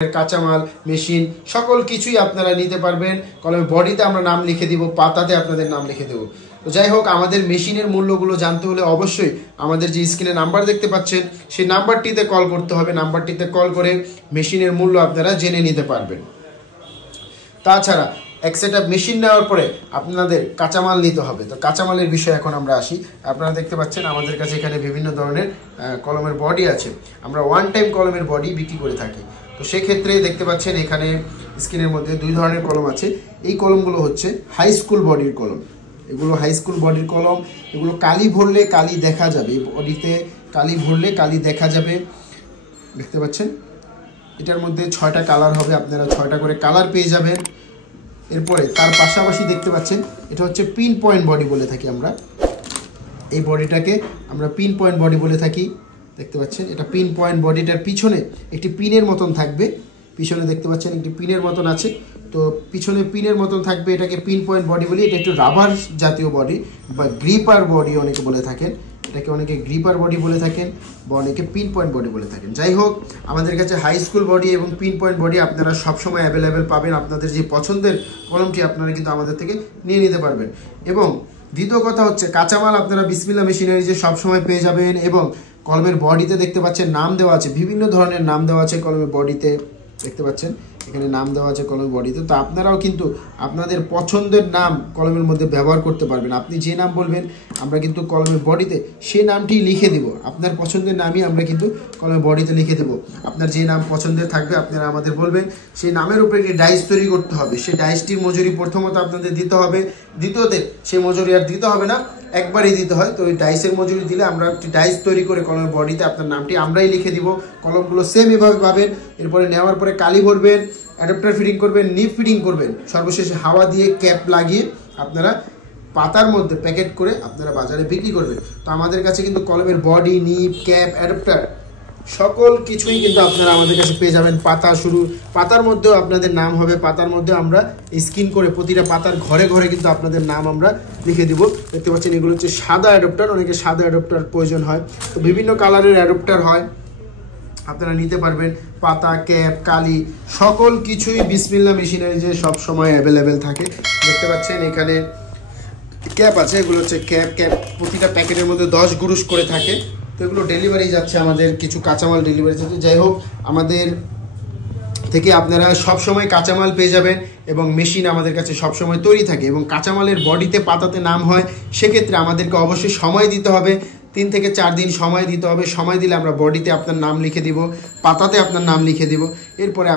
কাঁচামাল মেশিন সকল কিছুই আপনারা নিতে পারবেন। কলমে বডিতে আমরা নাম লিখে দিব, পাতাতে আপনাদের নাম লিখে দেব। তো যাই হোক, আমাদের মেশিনের মূল্যগুলো জানতে হলে অবশ্যই আমাদের যে স্ক্রিনে নাম্বার দেখতে পাচ্ছেন সেই নাম্বারটিতে কল করতে হবে। নাম্বারটিতে কল করে মেশিনের মূল্য আপনারা জেনে নিতে পারবেন। তাছাড়া এক সেট আপ মেশিন নেওয়ার পরে আপনাদের কাঁচামাল নিতে হবে। তো কাঁচামালের বিষয়ে এখন আমরা আসি। আপনারা দেখতে পাচ্ছেন আমাদের কাছে এখানে বিভিন্ন ধরনের কলমের বডি আছে। আমরা ওয়ান টাইম কলমের বডি বিক্রি করে থাকি। তো সেক্ষেত্রে দেখতে পাচ্ছেন এখানে স্ক্রিনের মধ্যে দুই ধরনের কলম আছে। এই কলমগুলো হচ্ছে হাই স্কুল বডির কলম। এগুলো হাই স্কুল বডির কলম। এগুলো কালি ভরলে কালি দেখা যাবে, বডিতে কালি ভরলে কালি দেখা যাবে। দেখতে পাচ্ছেন এটার মধ্যে 6টা কালার হবে, আপনারা 6টা করে কালার পেয়ে যাবেন। এরপরে তার পাশাপাশি দেখতে পাচ্ছেন এটা হচ্ছে পিন পয়েন্ট বডি বলে থাকি আমরা। এই বডিটাকে আমরা পিন পয়েন্ট বডি বলে থাকি। দেখতে পাচ্ছেন এটা পিন পয়েন্ট বডিটার পিছনে একটি পিনের মতন থাকবে। পিছনে দেখতে পাচ্ছেন একটি পিনের মতন আছে। তো পিছনে পিনের মতন থাকবে, এটাকে পিন পয়েন্ট বডি বলি। এটা একটু রাবার জাতীয় বডি বা গ্রিপার বডি অনেকে বলে থাকেন। এটাকে অনেকে গ্রিপার বডি বলে থাকেন বা অনেকে পিন পয়েন্ট বডি বলে থাকেন। যাই হোক, আমাদের কাছে হাই স্কুল বডি এবং পিন পয়েন্ট বডি আপনারা সবসময় অ্যাভেলেবেল পাবেন। আপনাদের যে পছন্দের কলমটি আপনারা কিন্তু আমাদের থেকে নিয়ে নিতে পারবেন। এবং দ্বিতীয় কথা হচ্ছে কাঁচামাল আপনারা বিসমিল্লাহ মেশিনারিজে সবসময় পেয়ে যাবেন। এবং কলমের বডিতে দেখতে পাচ্ছেন নাম দেওয়া আছে, বিভিন্ন ধরনের নাম দেওয়া আছে কলমের বডিতে। দেখতে পাচ্ছেন এখানে নাম দেওয়া আছে কলমের বডিতে। তো আপনারাও কিন্তু আপনাদের পছন্দের নাম কলমের মধ্যে ব্যবহার করতে পারবেন। আপনি যে নাম বলবেন আমরা কিন্তু কলমের বডিতে সেই নামটি লিখে দিব। আপনার পছন্দের নামই আমরা কিন্তু কলমের বডিতে লিখে দেব। আপনার যে নাম পছন্দের থাকবে আপনারা আমাদের বলবেন। সেই নামের উপরে একটি ডাইস তৈরি করতে হবে। সেই ডাইসটির মজুরি প্রথমত আপনাদের দিতে হবে। দ্বিতীয়তে সেই মজুরি আর দিতে হবে না, একবারই দিতে হয়। তো ওই ডাইসের মজুরি দিলে আমরা একটি ডাইস তৈরি করে কলমের বডিতে আপনার নামটি আমরাই লিখে দিব। কলমগুলো সেম এভাবে পাবেন। এরপরে নেওয়ার পরে কালি ভরবেন, অ্যাডাপ্টার ফিটিং করবেন, নিপ ফিটিং করবেন, সর্বশেষে হাওয়া দিয়ে ক্যাপ লাগিয়ে আপনারা পাতার মধ্যে প্যাকেট করে আপনারা বাজারে বিক্রি করবেন। তো আমাদের কাছে কিন্তু কলমের বডি, নিপ, ক্যাপ, অ্যাডাপ্টার সকল কিছুই কিন্তু আপনারা আমাদের কাছে পেয়ে যাবেন। পাতার মধ্যেও আপনাদের নাম হবে। পাতার মধ্যে আমরা স্ক্রিন করে প্রতিটা পাতার ঘরে ঘরে কিন্তু আপনাদের নাম আমরা লিখে দিব। দেখতে পাচ্ছেন এগুলো হচ্ছে সাদা অ্যাডাপ্টার। অনেকে সাদা অ্যাডাপ্টার প্রয়োজন হয়, তো বিভিন্ন কালারের অ্যাডাপ্টার হয়, আপনারা নিতে পারবেন। পাতা, ক্যাপ, কালি সকল কিছুই বিসমিল্লাহ মেশিনারিজে সব সময় অ্যাভেলেবেল থাকে। দেখতে পাচ্ছেন এখানে ক্যাপ আছে। এগুলো হচ্ছে ক্যাপ প্রতিটা প্যাকেটের মধ্যে 10 গুরুশ করে থাকে। তো এগুলো ডেলিভারি যাচ্ছে, আমাদের কিছু কাঁচামাল ডেলিভারি যাচ্ছে। যাই হোক, আমাদের থেকে আপনারা সবসময় কাঁচামাল পেয়ে যাবেন এবং মেশিন আমাদের কাছে সবসময় তৈরি থাকে। এবং কাঁচামালের বডিতে পাতাতে নাম হয়, সেক্ষেত্রে আমাদেরকে অবশ্যই সময় দিতে হবে। 3 থেকে 4 দিন সময় দিতে হবে। সময় দিলে আমরা বডিতে আপনার নাম লিখে দিব, পাতাতে আপনার নাম লিখে দিব। এরপরে